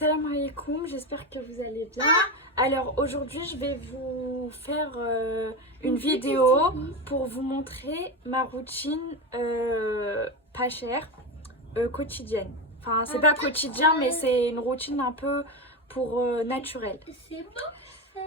Salam alaikum, j'espère que vous allez bien. Alors aujourd'hui je vais vous faire une vidéo pour vous montrer ma routine pas chère, quotidienne. Enfin c'est pas quotidien mais c'est une routine un peu pour naturelle.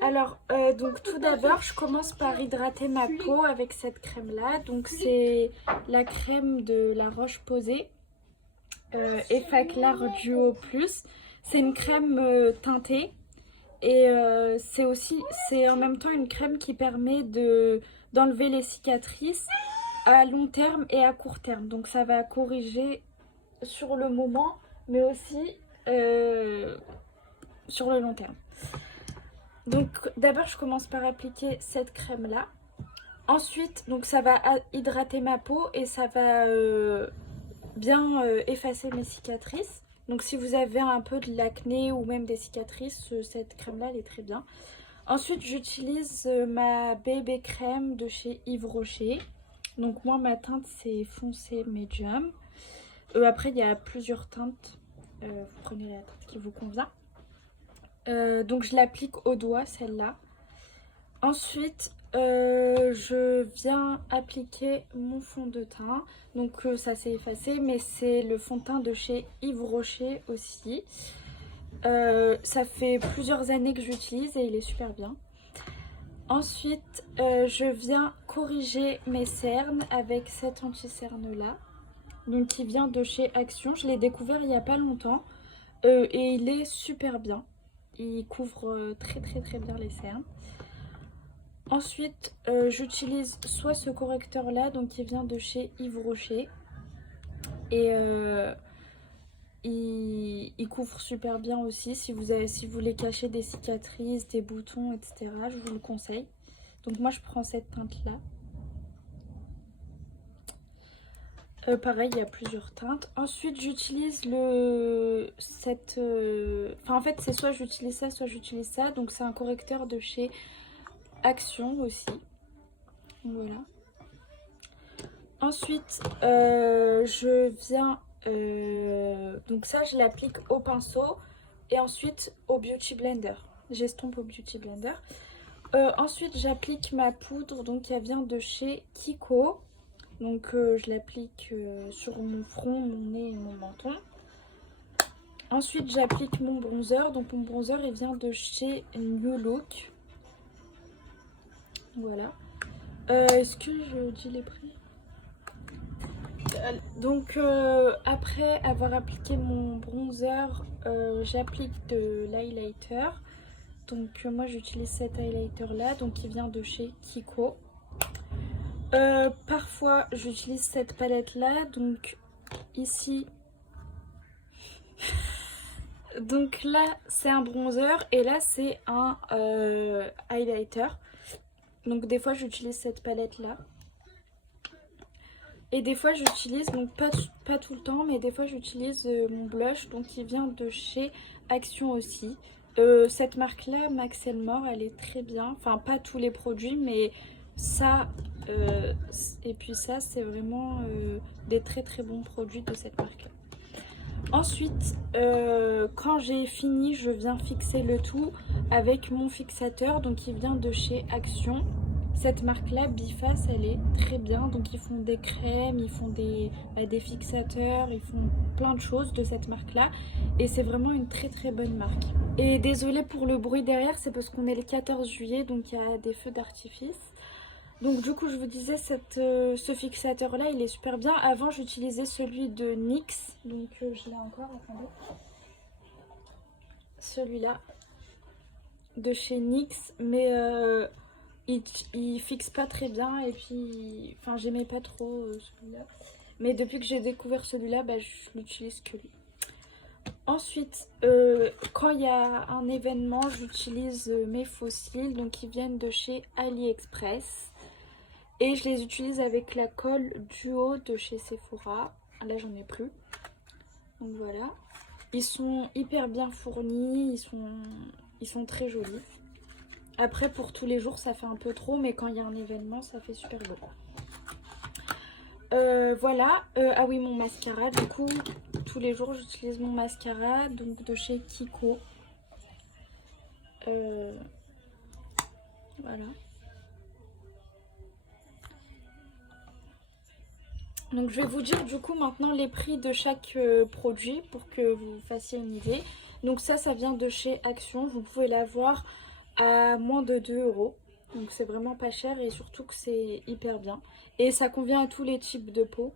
Alors donc tout d'abord je commence par hydrater ma peau avec cette crème là. Donc c'est la crème de La Roche-Posay. Effaclar Duo Plus. C'est une crème teintée et c'est en même temps une crème qui permet d'enlever les cicatrices à long terme et à court terme. Donc ça va corriger sur le moment mais aussi sur le long terme. Donc d'abord je commence par appliquer cette crème là. Ensuite donc ça va hydrater ma peau et ça va bien effacer mes cicatrices. Donc si vous avez un peu de l'acné ou même des cicatrices, cette crème là elle est très bien. Ensuite j'utilise ma bébé crème de chez Yves Rocher. Donc moi ma teinte c'est foncé médium. Après il y a plusieurs teintes, vous prenez la teinte qui vous convient. Donc je l'applique au doigt celle-là. Ensuite je viens appliquer mon fond de teint. Donc ça s'est effacé mais c'est le fond de teint de chez Yves Rocher aussi. Ça fait plusieurs années que j'utilise et il est super bien. Ensuite je viens corriger mes cernes avec cet anti-cerne là. Donc qui vient de chez Action. Je l'ai découvert il n'y a pas longtemps et il est super bien. Il couvre très bien les cernes. Ensuite, j'utilise soit ce correcteur là, donc qui vient de chez Yves Rocher. Et il couvre super bien aussi. Si vous voulez cacher des cicatrices, des boutons, etc., je vous le conseille. Donc moi je prends cette teinte là. Pareil, il y a plusieurs teintes. Ensuite, j'utilise en fait, c'est soit j'utilise ça, soit j'utilise ça. Donc c'est un correcteur de chez Action aussi. Voilà. Ensuite, je viens... donc ça, je l'applique au pinceau et ensuite au Beauty Blender. J'estompe au Beauty Blender. Ensuite, j'applique ma poudre, donc elle vient de chez Kiko. Donc je l'applique sur mon front, mon nez et mon menton. Ensuite, j'applique mon bronzer. Donc mon bronzer, il vient de chez New Look. Voilà. Est-ce que je dis les prix? Donc après avoir appliqué mon bronzer, j'applique de l'highlighter. Donc moi j'utilise cet highlighter là, donc qui vient de chez Kiko. Parfois j'utilise cette palette là, donc ici. Donc là c'est un bronzer et là c'est un highlighter. Donc des fois j'utilise cette palette là. Et des fois j'utilise, donc pas tout le temps, mais des fois j'utilise mon blush, donc qui vient de chez Action aussi. Cette marque là, Max Elmore, elle est très bien. Enfin pas tous les produits, mais ça et puis ça c'est vraiment des très bons produits de cette marque là. Ensuite quand j'ai fini, je viens fixer le tout avec mon fixateur, donc qui vient de chez Action. Cette marque là, Biface, elle est très bien. Donc ils font des crèmes, ils font des fixateurs, ils font plein de choses de cette marque là. Et c'est vraiment une très bonne marque. Et désolée pour le bruit derrière, c'est parce qu'on est le 14 juillet, donc il y a des feux d'artifice. Donc du coup je vous disais, ce fixateur là il est super bien. Avant j'utilisais celui de NYX, donc je l'ai encore, attendez. Celui-là de chez NYX, mais il fixe pas très bien et puis enfin j'aimais pas trop celui-là. Mais depuis que j'ai découvert celui-là, bah, je l'utilise que lui. Ensuite, quand il y a un événement, j'utilise mes faux cils, donc qui viennent de chez AliExpress. Et je les utilise avec la colle Duo de chez Sephora. Là, j'en ai plus. Donc voilà. Ils sont hyper bien fournis, ils sont très jolis. Après, pour tous les jours, ça fait un peu trop, mais quand il y a un événement, ça fait super beau. Voilà. Ah oui, mon mascara, du coup, tous les jours j'utilise mon mascara, donc de chez Kiko. Voilà. Donc je vais vous dire du coup maintenant les prix de chaque produit pour que vous fassiez une idée. Donc ça vient de chez Action, vous pouvez l'avoir à moins de 2 euros. Donc c'est vraiment pas cher et surtout que c'est hyper bien. Et ça convient à tous les types de peau.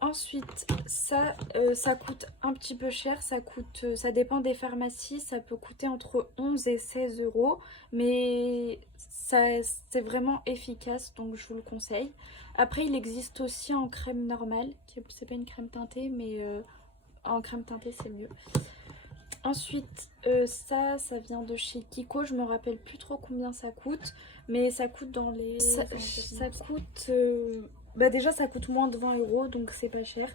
Ensuite, ça coûte un petit peu cher, ça dépend des pharmacies, ça peut coûter entre 11 et 16 euros, mais c'est vraiment efficace, donc je vous le conseille. Après, il existe aussi en crème normale, c'est pas une crème teintée, mais en crème teintée c'est mieux. Ensuite, ça vient de chez Kiko, je me rappelle plus trop combien ça coûte, mais ça coûte dans les... Ça coûte... Bah déjà ça coûte moins de 20 euros, donc c'est pas cher.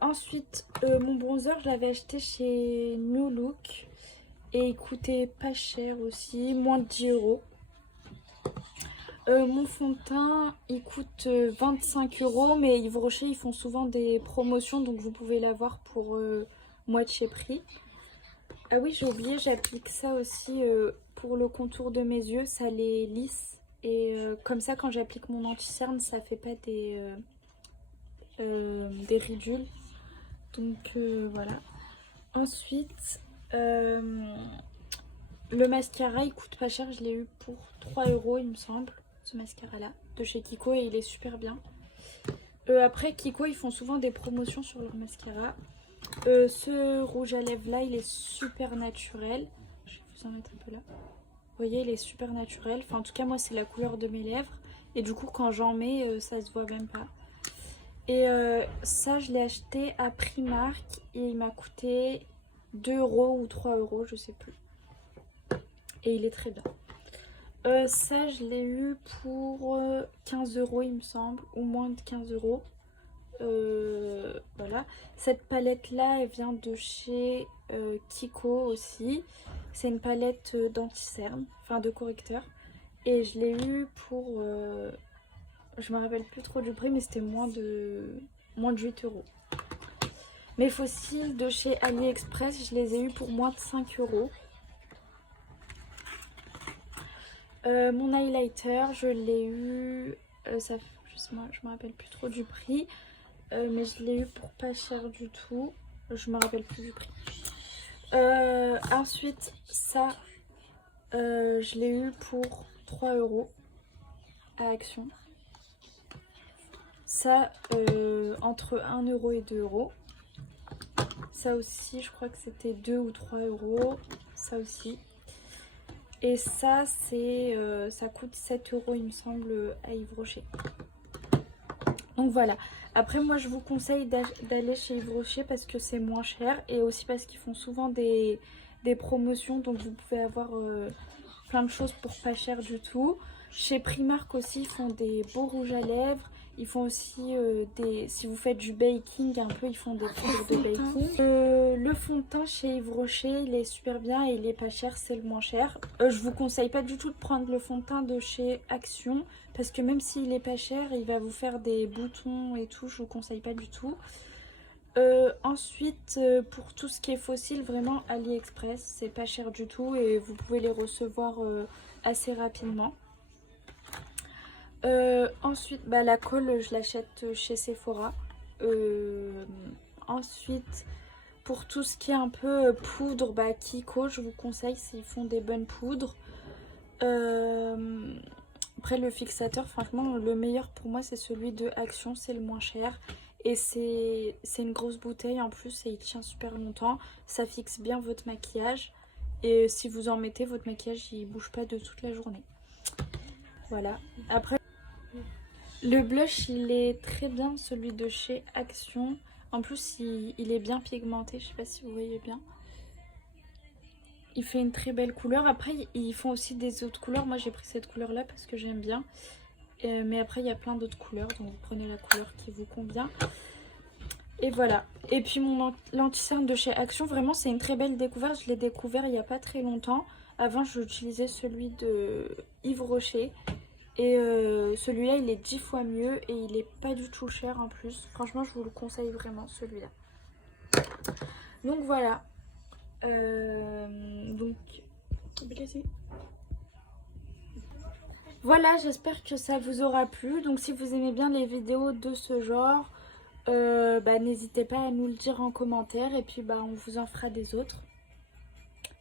Ensuite, mon bronzer, je l'avais acheté chez New Look et il coûtait pas cher aussi, moins de 10 euros. Mon fond de teint, il coûte 25 euros, mais Yves Rocher, ils font souvent des promotions, donc vous pouvez l'avoir pour moitié prix. Ah oui, j'ai oublié, j'applique ça aussi pour le contour de mes yeux, ça les lisse. Et comme ça, quand j'applique mon anti-cerne, ça fait pas des ridules. Donc voilà. Ensuite, le mascara, il coûte pas cher. Je l'ai eu pour 3 euros, il me semble. Ce mascara-là, de chez Kiko, et il est super bien. Après, Kiko, ils font souvent des promotions sur leur mascara. Ce rouge à lèvres là, il est super naturel. Je vais vous en mettre un peu là. Vous voyez, il est super naturel. Enfin, en tout cas, moi, c'est la couleur de mes lèvres. Et du coup, quand j'en mets, ça se voit même pas. Et ça, je l'ai acheté à Primark. Et il m'a coûté 2 euros ou 3 euros, je sais plus. Et il est très bien. Ça, je l'ai eu pour 15 euros, il me semble. Ou moins de 15 euros. Voilà. Cette palette-là, elle vient de chez Kiko aussi. C'est une palette d'anti-cerne, enfin de correcteur. Et je l'ai eu pour... je me rappelle plus trop du prix, mais c'était moins de 8 euros. Mes fossiles de chez AliExpress, je les ai eu pour moins de 5 euros. Mon highlighter, je l'ai eu... je me rappelle plus trop du prix. Mais je l'ai eu pour pas cher du tout. Je me rappelle plus du prix. Ensuite, ça, je l'ai eu pour 3 euros à Action. Ça, entre 1 euro et 2 euros. Ça aussi, je crois que c'était 2 ou 3 euros. Ça aussi. Et ça, ça coûte 7 euros, il me semble, à Yves Rocher. Donc voilà. Après, moi, je vous conseille d'aller chez Yves Rocher parce que c'est moins cher. Et aussi parce qu'ils font souvent des promotions. Donc, vous pouvez avoir plein de choses pour pas cher du tout. Chez Primark aussi, ils font des beaux rouges à lèvres. Ils font aussi si vous faites du baking un peu, ils font des poudres de baking. Le fond de teint chez Yves Rocher, il est super bien et il est pas cher, c'est le moins cher. Je vous conseille pas du tout de prendre le fond de teint de chez Action parce que même s'il est pas cher, il va vous faire des boutons et tout, je vous conseille pas du tout. Ensuite, pour tout ce qui est fossile, vraiment AliExpress, c'est pas cher du tout et vous pouvez les recevoir assez rapidement. Ensuite, la colle, je l'achète chez Sephora. Ensuite, pour tout ce qui est un peu poudre, Kiko, je vous conseille s'ils font des bonnes poudres. Après, le fixateur, franchement, le meilleur pour moi, c'est celui de Action, c'est le moins cher. Et c'est une grosse bouteille en plus et il tient super longtemps. Ça fixe bien votre maquillage. Et si vous en mettez, votre maquillage, il bouge pas de toute la journée. Voilà. Après, le blush, il est très bien, celui de chez Action. En plus, il est bien pigmenté, je sais pas si vous voyez bien. Il fait une très belle couleur. Après, ils font aussi des autres couleurs. Moi, j'ai pris cette couleur-là parce que j'aime bien. Mais après, il y a plein d'autres couleurs. Donc, vous prenez la couleur qui vous convient. Et voilà. Et puis, l'anti-cerne de chez Action, vraiment, c'est une très belle découverte. Je l'ai découvert il n'y a pas très longtemps. Avant, j'utilisais celui de Yves Rocher. Et celui-là il est 10 fois mieux et il est pas du tout cher en plus. Franchement je vous le conseille vraiment celui-là. Donc voilà. Donc voilà, j'espère que ça vous aura plu. Donc si vous aimez bien les vidéos de ce genre, n'hésitez pas à nous le dire en commentaire et puis on vous en fera des autres.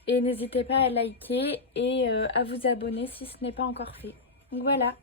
Et n'hésitez pas à liker et à vous abonner si ce n'est pas encore fait. Donc voilà.